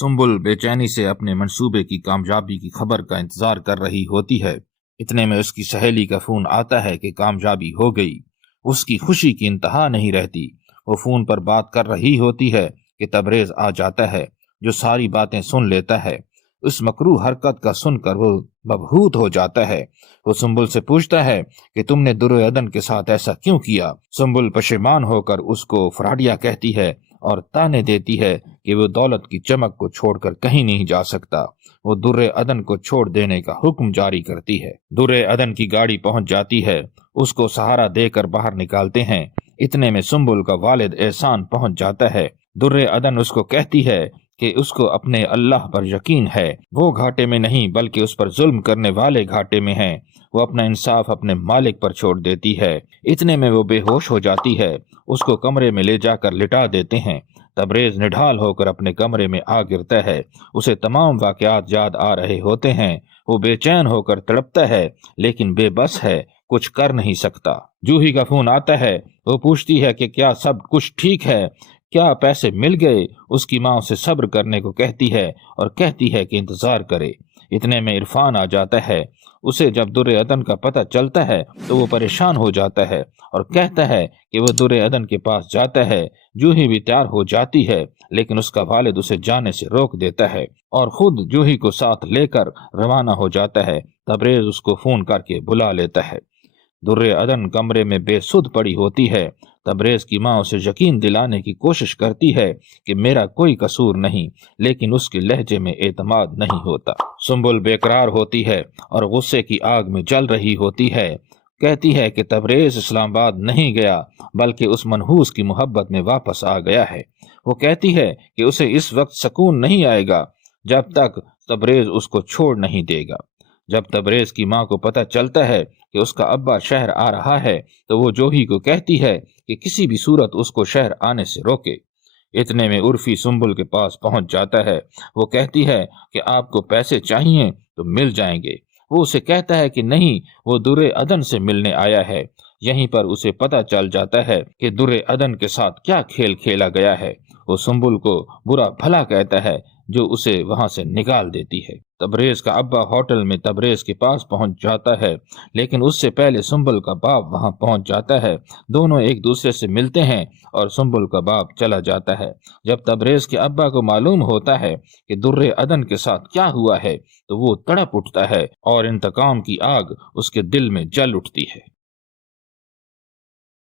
سنبل بے چینی سے اپنے منصوبے کی کامیابی کی خبر کا انتظار کر رہی ہوتی ہے۔ اتنے میں اس کی سہیلی کا فون آتا ہے کہ کامیابی ہو گئی۔ اس کی خوشی کی انتہا نہیں رہتی۔ وہ فون پر بات کر رہی ہوتی ہے کہ تبریز آ جاتا ہے، جو ساری باتیں سن لیتا ہے۔ اس مکروہ حرکت کا سن کر وہ مبہوت ہو جاتا ہے۔ وہ سنبل سے پوچھتا ہے کہ تم نے در عدن کے ساتھ ایسا کیوں کیا؟ سنبل پشیمان ہو کر اس کو فراڈیا کہتی ہے اور تانے دیتی ہے کہ وہ دولت کی چمک کو چھوڑ کر کہیں نہیں جا سکتا۔ وہ در عدن کو چھوڑ دینے کا حکم جاری کرتی ہے۔ در عدن کی گاڑی پہنچ جاتی ہے۔ اس کو سہارا دے کر باہر نکالتے ہیں۔ اتنے میں سنبل کا والد احسان پہنچ جاتا ہے۔ در عدن اس کو کہتی ہے کہ اس کو اپنے اللہ پر یقین ہے، وہ گھاٹے میں نہیں بلکہ اس پر ظلم کرنے والے گھاٹے میں ہیں۔ وہ اپنا انصاف اپنے مالک پر چھوڑ دیتی ہے۔ اتنے میں وہ بے ہوش ہو جاتی ہے۔ اس کو کمرے میں لے جا کر لٹا دیتے ہیں۔ تبریز نڈھال ہو کر اپنے کمرے میں آ گرتا ہے۔ اسے تمام واقعات یاد آ رہے ہوتے ہیں۔ وہ بے چین ہو کر تڑپتا ہے لیکن بے بس ہے، کچھ کر نہیں سکتا۔ جوہی کا فون آتا ہے۔ وہ پوچھتی ہے کہ کیا سب کچھ ٹھیک ہے، کیا پیسے مل گئے؟ اس کی ماں اسے صبر کرنے کو کہتی ہے اور کہتی ہے کہ انتظار کرے۔ اتنے میں عرفان آ جاتا ہے۔ اسے جب در عدن کا پتہ چلتا ہے تو وہ پریشان ہو جاتا ہے اور کہتا ہے کہ وہ در عدن کے پاس جاتا ہے۔ جوہی بھی تیار ہو جاتی ہے لیکن اس کا والد اسے جانے سے روک دیتا ہے اور خود جوہی کو ساتھ لے کر روانہ ہو جاتا ہے۔ تبریز اس کو فون کر کے بلا لیتا ہے۔ در عدن کمرے میں بے سدھ پڑی ہوتی ہے۔ تبریز کی ماں اسے یقین دلانے کی کوشش کرتی ہے کہ میرا کوئی قصور نہیں، لیکن اس کے لہجے میں اعتماد نہیں ہوتا۔ سنبل بے قرار ہوتی ہے اور غصے کی آگ میں جل رہی ہوتی ہے۔ کہتی ہے کہ تبریز اسلام آباد نہیں گیا بلکہ اس منحوس کی محبت میں واپس آ گیا ہے۔ وہ کہتی ہے کہ اسے اس وقت سکون نہیں آئے گا جب تک تبریز اس کو چھوڑ نہیں دے گا۔ جب تبریز کی ماں کو پتہ چلتا ہے کہ اس کا ابا شہر آ رہا ہے تو وہ جوہی کو کہتی ہے کہ کسی بھی صورت اس کو شہر آنے سے روکے۔ اتنے میں عرفی سنبل کے پاس پہنچ جاتا ہے۔ وہ کہتی ہے کہ آپ کو پیسے چاہیے تو مل جائیں گے۔ وہ اسے کہتا ہے کہ نہیں، وہ در عدن سے ملنے آیا ہے۔ یہیں پر اسے پتہ چل جاتا ہے کہ در عدن کے ساتھ کیا کھیل کھیلا گیا ہے۔ وہ سنبل کو برا بھلا کہتا ہے جو اسے وہاں سے نکال دیتی ہے۔ تبریز کا ابا ہوٹل میں تبریز کے پاس پہنچ جاتا ہے لیکن اس سے پہلے سنبل کا باپ وہاں پہنچ جاتا ہے۔ دونوں ایک دوسرے سے ملتے ہیں اور سنبل کا باپ چلا جاتا ہے۔ جب تبریز کے ابا کو معلوم ہوتا ہے کہ در عدن کے ساتھ کیا ہوا ہے تو وہ تڑپ اٹھتا ہے اور انتقام کی آگ اس کے دل میں جل اٹھتی ہے۔